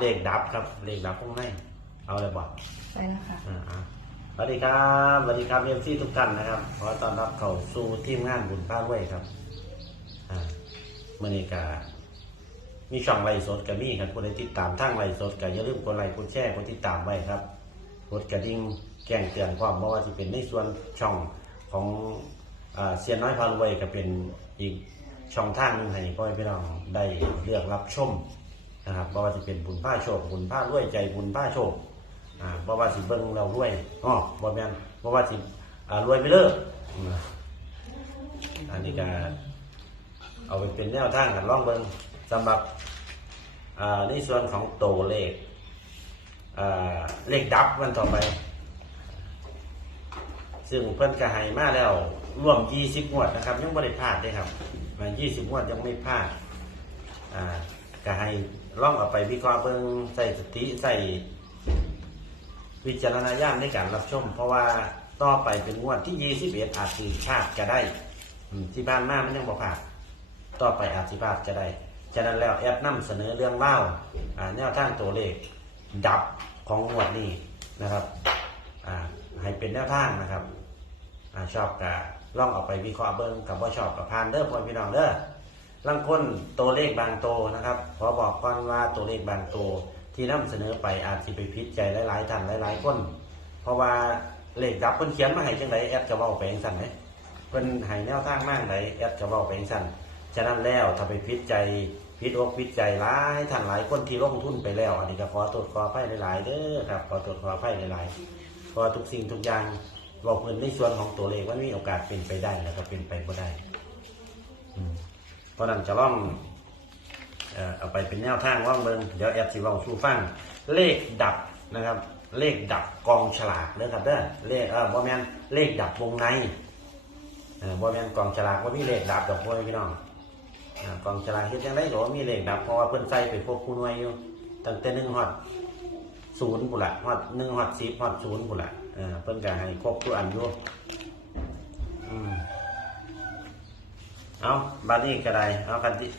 เลขดับครับเลขดับพวกไหนเอาเลยบอกไปแล้วค่ะอ่าอ่าสวัสดีครับสวัสดีครับเอฟซีทุกท่านนะครับขอต้อนรับเข้าสู่ทีมงานบุญป้าด้วยครับอ่าเมื่อนี้กามีช่องไลฟ์สดกับมีครับผู้ใดติดตามทางไลฟ์สดก็อย่าลืมกดไลค์กดแชร์กดติดตามไว้ครับกดกระดิ่งแจ้งเตือนความเพราะว่าจะเป็นในส่วนช่องของอ่าเซียนน้อยพารวยก็เป็นอีกช่องทางหนึงให้พ่อแม่พี่น้องได้เลือกรับชม นะครับบ่ว่าจะเป็นบุญผ้าโชคบุญผ้ารวยใจบุญผ้าโชคอ่าบ่ว่าสิเบิ่งเรารวยอ๋อบ่แม่นบ่ว่าสิอ่ารวยไปเลิกอืมอันนี้ก็เอาไปเป็นแนวทางกันลองเบิ่งสำหรับอ่าในส่วนของโตเลขอ่าเลขดับวันต่อไป ซึ่งเพิ่นก็ให้มาแล้วรวม 20งวดนะครับ ยังบ่ได้พลาดเด้ครับมา20งวดยังไม่พลาดอ่าก็ให้ ล่องเอาไปวิเคราะห์เบิ่งใส่สติใส่วิจารณญาณในการรับชม เพราะว่าต่อไปเป็นงวดที่21อาจสิพลาดก็ได้อืมที่บ้านมามันยังบ่พลาดต่อไปอาจสิพลาดก็ได้ฉะนั้นแล้วแอดนำเสนอเรื่องเล่าอ่าแนวทางตัวเลข ดับของงวดนี้นะครับอ่าให้เป็นแนวทางนะครับอาชอบก็ล่องเอาไปวิเคราะห์เบิ่งกับว่าชอบกับพานเด้อพ่อพี่น้องเด้อ ลังคนตัวเลขบางโตวนะครับขอบอกก่อนว่าตัวเลขบางโตวที่นำเสนอไปอาจสิไปพิจใจหลายๆท่านหลายๆคน เพราะว่าเลขดับเพิ่นเขียนมาให้จังไดแอดจะเว้าไปจังซั่นไหมเพิ่นให้แนวทางมากใดแอดจะเว้าไปจังซั่นฉะนั้นแล้วถ้าไปพิจใจพิจอกพิจใจหลายท่านหลายคนที่ลงทุนไปแล้ว อันนี้ก็ขอตรวจขออภัยหลายๆเด้อครับขอตรวจขออภัยหลายๆเพราะทุกสิ่งทุกอย่างบอกเพิ่นในส่วนของตัวเลขมันมีโอกาสเป็นไปได้แล้วก็เป็นไปบ่ได้อื เพราะนั้นจะล่องเอาไปเป็นแนวทางว่างเบิงเดี๋ยวแอดสิเว่าสู้ฟัง เลขดับนะครับ เลขดับกองฉลากเด้อครับเด้อเลขเออบ่แมนเลขดับวงในเอแมนกองฉลากว่ามีเลขดับดอกพ่อพี่น้องกองฉลากเฮ็ดจังได๋ก็มีเลขดับเพราะว่าเพิ่นใส่ไปพวกผู้หน่วยอยู่ตั้งแต่1ฮอดศูนย์พุ่นละฮอด1ฮอด10ฮอดศูนย์พุ่นละเออเพิ่นก็ให้ครบทุกอันอยู่อืม เอาบัดนี้ก็ได้เอากันที่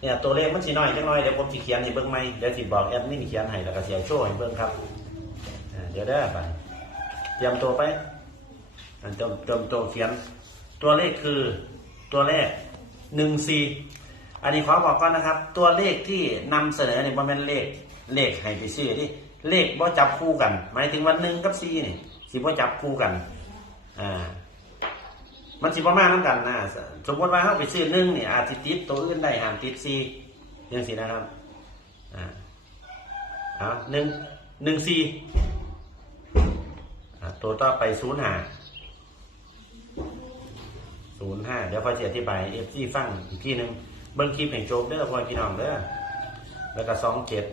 เนี่ยตัวเลขมันสิน้อยจังน้อยเดี๋ยวผมสิเขียนให้เบิ่งใหม่เดี๋ยวสิบอกแอดมินเขียนให้แล้วก็เสียโชว์ให้เบิ่งครับเดี๋ยวได้ไปเตรียมตัวไปเตรียมเตรียมตัวเขียน ตัวเลขคือตัวเลขหนึ่งสี่อันนี้ขอบอกก่อนนะครับ ตัวเลขที่นำเสนอเนี่ยมันเป็นเลขเลขให้ไปซื้อที่เลขบ่จับคู่กัน หมายถึงว่าหนึ่งกับสี่นี่สิบ่จับคู่กันอ่า มันสิประมาณนั้นกันนะสมมติว่าเขาไปซื้อหนึ่งเนี่ยอาจจะติดตัวอื่นได้ห้ามติดสี่ยังสินะครับอ่าเอาหนึ่งหนึ่งสี่อ่าตัวต่อไปศูนย์ห้าศูนย์ห้าเดี๋ยวพอจะอธิบายเอฟซีฟังอีกทีหนึ่งเบิ้งคลิปแห่งโจ๊กเด้อพ่อพี่น้องเด้อแล้วก็สองเจ็ด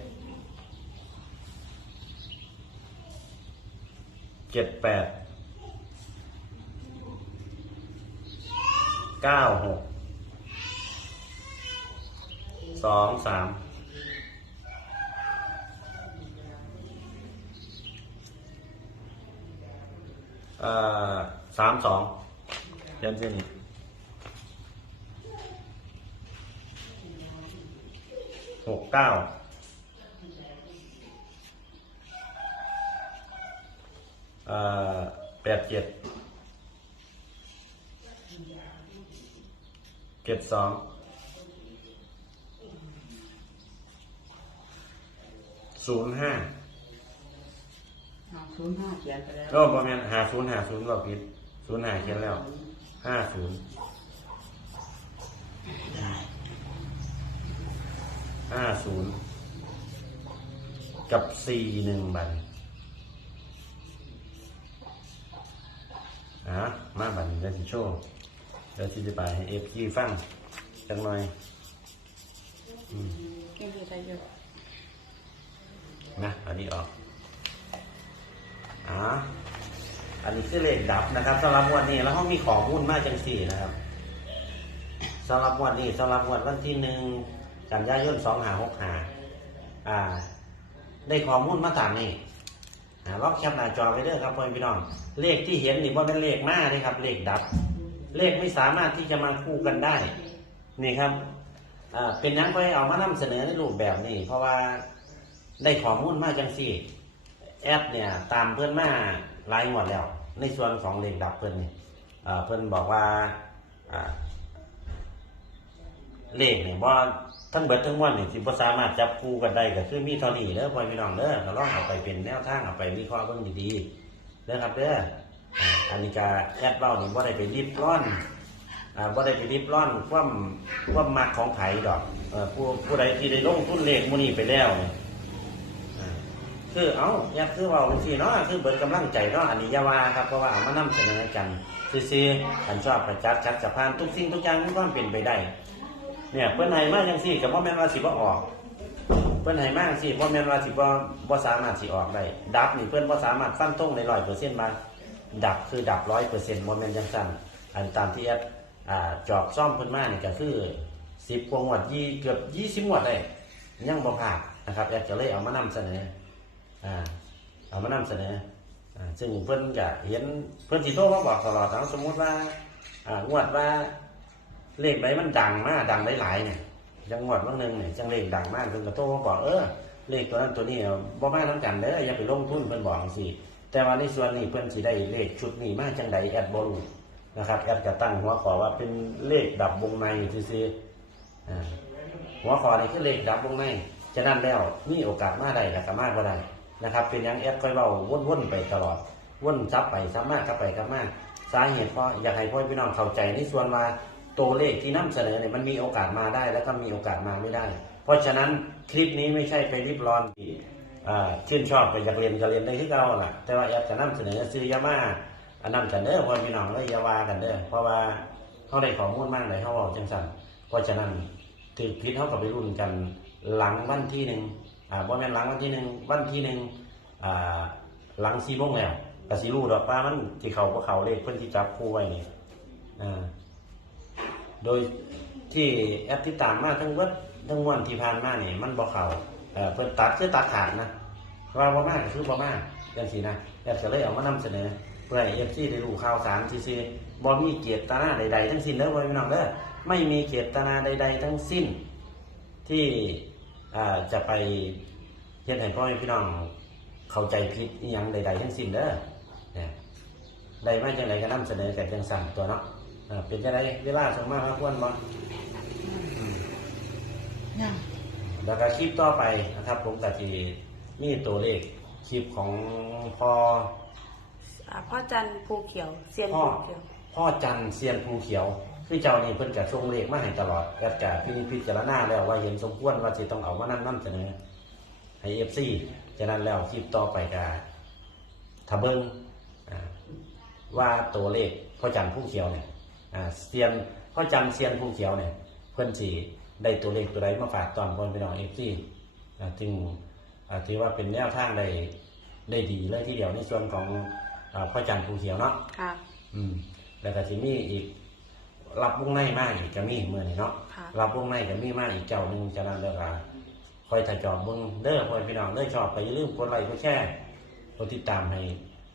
เจ็ดแปด เก้าหกสองสามเอ่อสามสองยันเส้นนี้หกเก้าเอ่อแปดเจ็ด จ็ดสองศูนย์ห้าศูนย์ห้าเขียนไปแล้วก็ประมาณหาศูนย์หาศูนย์ก็ผิดศูนย์หาเขียนแล้วห้าศูนย์ห้าศูนย์กับสี่หนึ่งบันอะมาบันเดี๋ยวสิโชว์เดี๋ยวสิจะไปให้เอฟจีฟังจังหน่อยอืมเก่งใจเยอะนะอันนี้ออกอ่าอันนี้คือเลขดับนะครับสำหรับงวันนี้แล้วเขามีข้อมูลมาจังสี่นะครับสำหรับงวันนี้สำหรับงวันวันที่หนึ่งกันยายนสองหาหกหาอ่า ได้ข้อมูลมาตามนี้อ่าล็อกแคปหน้าจอไว้เด้อครับพ่อพี่น้อง เลขที่เห็นนี่ว่าเป็นเลขมาเลยครับ เลขดับ เลขไม่สามารถที่จะมาคู่กันได้ นี่ครับเป็นหยังก็ให้เอามานำเสนอในรูปแบบนี้ เพราะว่าได้ข้อมูลมาจังสี่ แอปเนี่ยตามเพื่อนมาหลายงวดแล้ว ในส่วนของเลขดับเพื่อนนี่เอ่อเพื่อนบอกว่าเลขเนี่ยบ่าทั้งเบิดทั้งมวลนี่สิบ่สามารถจับคู่กันได้ก็คือมีเท่านี้เด้อพ่อพี่น้องเด้อก็ลองเอาไปเป็นแนวทางเอาไปวิเคราะห์เบิ่งดีๆเด้อครับเด้อ อ่าอันนี้ก็แอดเว้านี่บ่ได้ไปริบร้อนอ่าบ่ได้ไปริบร้อนความความมักของไผดอกเอ่อผู้ผู้ใดที่ได้ลงทุนเลขมื้อนี้ไปแล้วเนี่ยอ่าคือเอ้าแอดคือเว้าจังซี่เนาะคือเบิดกำลังใจเนาะอันนี้อย่าว่าครับเพราะว่าเอามานำเสนอกันซื่อๆันชอบประจักษ์ชัดจะผ่านทุกสิ่งทุกอย่างมีความเป็นไปได้ เนี่ยเพื่อนไห้มากจังสี่กับว่าแม่นว่าสิบ่ออก เพื่อนไห้มากจังสี่ว่าแม่นว่าสิบ่บ่สามารถสิออกได้ดับนี่เพื่อนบ่สามารถฟันธงในร้อยเปอร์เซ็นต์มา ดับคือดับร้อยเปอร์เซ็นต์บ่แม่นจังซั่นอันตามที่แอดอ่าจอบซ่อมเพิ่นมาเนี่ยก็คือสิบกว่างวดยี่เกือบยี่สิบงวดได้ยังบ่พลาดนะครับแอดก็เลยเอามานำเสนออ่าเอามานำเสนออ่าซึ่งเพิ่นก็เห็นเพิ่นสิโทรมาบอกตลอดนะสมมุติว่าอ่างวดว่าเลขไหนมันดังมากดังหลายๆเนี่ยจังหวัดบางหนึงเนี่ยจังเลขดังมากเพิ่นก็โทรมาบอกเออเลขตัวนั้นตัวนี้เอาบ่มาทั้งกันเด้ออย่าไปลงทุนเพิ่นบอกจังซี่ แต่ว่าในส่วนนี้เพิ่นสิได้เลขชุดนี้มาจังใดแอดบ่รู้นะครับแอดก็ตั้งหัวข้อว่าเป็นเลขดับวงในซื่อๆอ่าหัวข้อนี่คือเลขดับวงในฉะนั้นแล้วมีโอกาสมาได้แล้วก็มาบ่ได้นะครับ เป็นยังแอดค่อยเว้าวนๆไปตลอดวนซับไปซับมากลับไปกลับมาสาเหตุเพราะอยากให้พ่อพี่น้องเข้าใจในส่วนว่าตัวเลขที่นำเสนอเนี่ยมันมีโอกาสมาได้ แล้วก็มีโอกาสมาไม่ได้ เพราะฉะนั้นคลิปนี้ไม่ใช่ไปริบร้อนอ่ ชื่นชอบไปอยากเรียนก็เรียนได้ที่เราล่ะ แต่ว่าอยากจะนำเสนอซื้อยามาอันนั้นกันเด้อพ่อพี่น้องเลยยาวากันเด้อเพราะว่าเขาได้ข้อมูลมากเลยเขาบอกจังสันเพราะฉะนั้นถือพิษเขากับไปรุ่นกันหลังวันที่หนึ่งอ่าบ่แม่นหลังวันที่หนึ่งวันที่หนึ่งอ่าหลังสี่โมงแล้วกสิรู้ดอกป้ามันที่เขาก็เขาเลขเพื่อนที่จับคู่ไว้นี่อ่าโดยที่แอปที่ตามมาทั้งวัดทั้งวันที่ผ่านมาเนี่ยมันบ่เขาเอ่อเพิ่นตัดคือตัดขาดนะ ว่าบ่มากก็คือบ่มากจังซี่นะแอปก็เลยเอามานำเสนอเพื่อให้ FC ได้รู้ข่าวสารซื่อๆบ่มีเจตนาใด ๆ ทั้งสิ้นเด้อพ่อพี่น้องเด้อไม่มีเจตนาใด ๆ ทั้งสิ้น ที่อ่าจะไปเฮ็ดให้พ่อแม่พี่น้องเข้าใจผิดอีหยังใด ๆ ทั้งสิ้นเด้อเนี่ยได้มาจังไดก็นำเสนอกันจังสั่นตัวเนาะอ่าเป็นจะได้เวลาส่งมาพักวันบ่ยังแล้วก็คลิปต่อไปนะครับผมก็จะ มีตัวเลขคลิปของพ่ออ่าพ่อจันทร์ภูเขียวเซียนพ่อภูเขียว พ่อจันทร์เซียนภูเขียว คือเจ้านี่เพิ่นก็ส่งเลขมาให้ตลอดแอดกะพี่พิจารณาแล้วว่าเห็นสมควรว่าสิต้องเอามานั่นนั่นเสนอให้ FC ฉะนั้นแล้วคลิปต่อไปก็ถ้าเบิ่งอ่าว่าตัวเลขพ่อจันทร์ภูเขียวเนี่ยอ่าเซียนพ่อจันทร์เซียนภูเขียวเนี่ยเพื่อนสีได้ตัวเลขตัวใดมาฝากตอนบนพี่น้องเอฟซีจึงอ่า ถือว่าเป็นแนวทางได้ได้ดีเลยทีเดียวในส่วนของอาพ่อจันทร์ภูเขียวเนาะค่ะ อืม แล้วก็ที่มีอีก รับวงในมากอีกจะมีเมื่อนี้เนาะค่ะ รับวงในก็มีมากอีกเจ้าหนึ่งจะนั่นเด้อค่ะคอยถ่ายจอบเบิ่งเด้อพ่อพี่น้องเด้อชอบก็อย่าลืมกดไลค์กดแชร์กดติดตามให้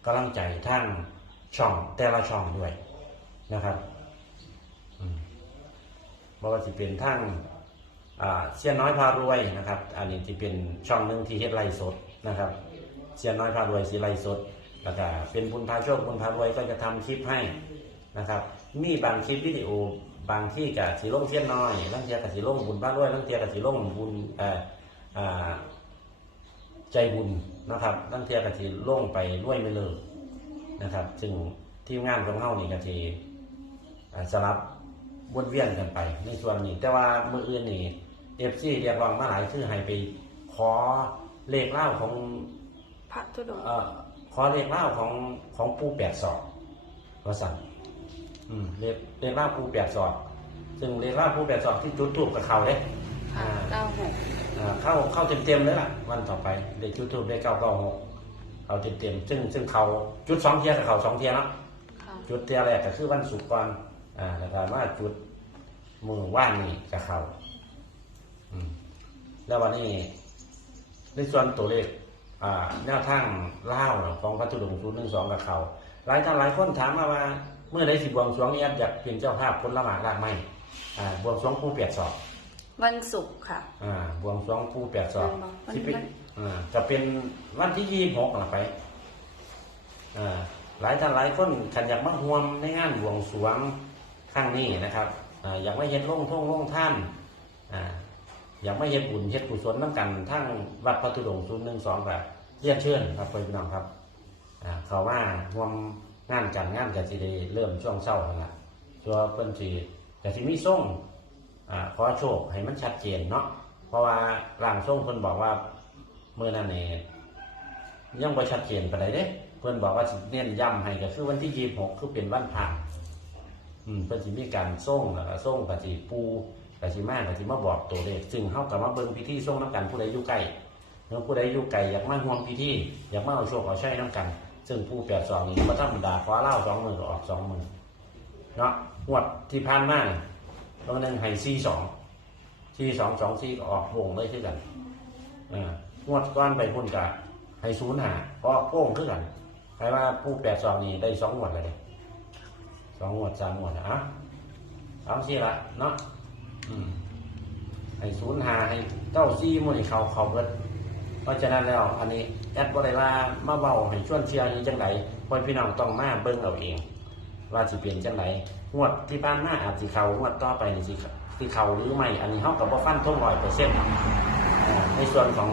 กำลังใจทางช่องแต่ละช่องด้วยนะครับ อืมบ่ว่าจะเป็นทั้งอ่า เสียนน้อยพารวยนะครับ อันนี้ที่เป็นช่องหนึ่งที่เฮ็ดไลฟ์สดนะครับ เสียนน้อยพารวยสีไลฟ์สดแล้วก็เป็นบุญพาโชคบุญพารวยก็จะทำคลิปให้นะครับ มีบางคลิปวิดีโอบางที่กับสีลงเสียนน้อยบางเทียกับสีลงบุญพารวยบางเทียกับสีลงบุญเอออ่าใจบุญนะครับบางเทียกับสีลงไปด้วยไม่เลิกนะครับซึ่งทีมงานของเฮานี่ก็ทีสลับวนเวียนกันไปในส่วนนี้ แต่ว่ามืออื่นนี่ เอฟซีเรียกร้องมาหลายคือให้ไป ขอเลขเล่าของพระธุดงค์เอ่อขอเลขเล่าของของปูแปดสอบว่าสั่งอืมเลขเลขเล่าปูแปดสอบซึ่งเลขเล่าปูแปดสอบที่จุดทูบกับเขาเด้ค่ะเก้าหกอ่าเข้าเข้าเต็มเต็มๆเลยล่ะ วันต่อไปเด็กจุดทูบได้เก้าเก้าหกเอาเต็มเต็มๆซึ่งซึ่งเขาจุดสองเทียกับเขาสองเทียเนาะค่ะ จุดเทียแรกก็คือวันศุกร์ก่อนอ่าแล้วก็มาจุดมือว่านนี่กับเขาอืม แล้ววันนี้ในส่วนตัวเลขอ่าแนวทางเล่าวของพระธุดงค์ศูนย์หนึ่งสองกับเขาหลายท่านหลายคนถามมาว่า เมื่อใดสิบวงสรวงนี้อยากเป็นเจ้าภาพผลละหมากรากไม้อ่าบวงสรวงผู้เปียกสอบ วันศุกร์ค่ะอ่าบวงสรวงผู้เปียกสอบวันสิเป็นวันอ่าก็เป็นวันที่ยี่หกละไปอ่าหลายท่านหลายคนขันอยากมาห่วมในงานบวงสรวงข้างนี้นะครับอ่าอยากมาเฮ็ดล่งท่งล่งท่าน อ่าอยากมาเฮ็ดบุญเฮ็ดกุศลน้ำกันทั้งวัดพระธุดงค์ศูนย์หนึ่งสองแบบเรียนเชิญครับพี่น้องครับเขาว่าห่วมงานกันงานกันสิได้เริ่มช่วงเช้าแล้วล่ะชัวเพิ่นสิแต่สิมีส่งขอโชคให้มันชัดเจนเนาะเพราะว่าร่างทรงเพิ่นบอกว่าเมื่อนั้นนี่ยังบ่ชัดเจนปานเด้เพิ่นบอกว่าเน้นย้ำให้ก็คือวันที่26คือเป็นวันพระอืมเพิ่นสิมีการส่งแล้วก็ส่งก็สิปู ก็สิมาก็สิมาบอกตัวเลขซึ่งเฮาก็มาเบิ่งพิธีส่งนํกันผู้ใดอยู่ใกล้เมื่อผู้ใดอยู่ไกลอยากมาร่วมพิธีอยากมาเอาโชคเอาชัยนํกัน ซึ่งผู้82นี่บ่ธรรมดาขอเล่า2มื้อก็ออก2มื้อเนาะงวดที่ผ่านมาบางนึ่งให้สี่สองสี่สองสองสี่ก็ออกวงเลยคือกันอ่างวดก้อนไปพุ่นกะให้ศูนย์หาก็โป้งคือกันใครว่าผู้แปดสองนี่ได้สองงวดเลยสองงวดสามงวดอะเอาสิละเนาะ ให้ศูนย์หาให้เก้าซี่มันเขาเขาเบิดเพราะฉะนั้นแล้ว อันนี้แอดบริลามาเบาให้ชวนเชียร์นี้จังไดพอพี่น้องต้องมาเบิ่งเอาเอง ว่าสิเปลี่ยนจังไดงวดที่บ้านหน้าอาจสิเขางวดต่อไปนี่สิสิเขาหรือไม่ อันนี้เฮากับว่าฟันทงร้อยเปอร์เซ็นต์ในส่วนของ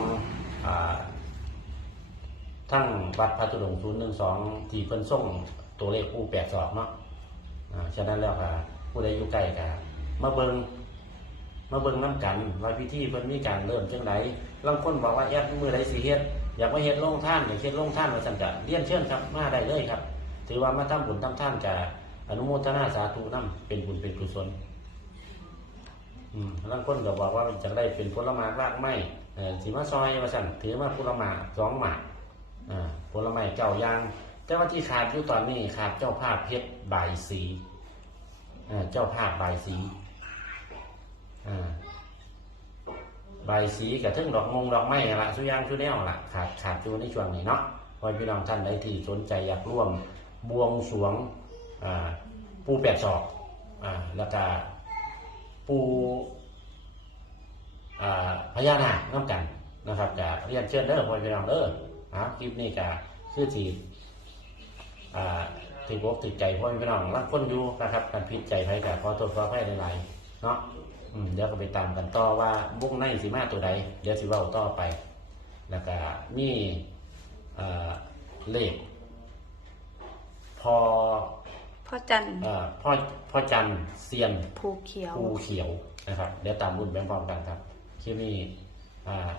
อทั้งวัดพระตุดงศูนย์หนึ่งสองที่เพิ่นส่งตัวเลขผู้แปดสอบเนาะอ่าฉะนั้นแล้วก็ผู้ใดอยู่ใกล้ก็มาเบิง มาเบิงน้ำกันว่าพิธีเพิ่นมีการเริ่มจังไดลางคนบอกว่าแอดมือใดสิเฮ็ดอยากมาเฮ็ดโรงท่านอยากเฮ็ดโรงท่านว่าซั่นก็เรียนเชิญครับมาได้เลยครับ ถือว่ามาทำบุญทำท่านจะอนุโมทนาสาธุนํเป็นบุญเป็นกุศลอืมบางคนก็บอกว่าจะได้เป็นผลไม้รากไม้เอ่อสีมาซอยมาสั่นถือมาผลไม้สองหมากอ่าผลไม้เจ้ายางแต่ว่าที่ขาดอยู่ตอนนี้ขาดเจ้าภาพเพชรบสีอ่าเจ้าภาพใบสีอ่า บายสีกับทึ่งดอกมงดอกไม่ละสุอยางชุแนวละขาดขาดอยู่ในช่วงนี้เนาะพอพี่น้องท่านใดที่สนใจอยากร่วมบวงสรวงปูแปดศอกอแล้วก็ปูพญานาคน้ำกันนะครับจะเรียนเชิญเด้อพ่อพี่น้องเด้ออ่าคลิปนี้จะคือสีถือวกถือใจพ่อพี่น้องรักคนอยู่นะครับการพิดใจไปกับขอโทษขอให้หลายๆเนาะ อืมเดี๋ยวก็ไปตามกันต่อว่าบุ้งในสีมาตัวใด เดี๋ยวสิเว้าต่อไป แล้วก็มีอ่าเลขพอพ่อจันเอ่อพ่อพ่อจันเซียน ภูเขียว ภูเขียวนะครับ เดี๋ยวตามรุ่นแบงค์พร้อมกันครับคลิปนี้อ่า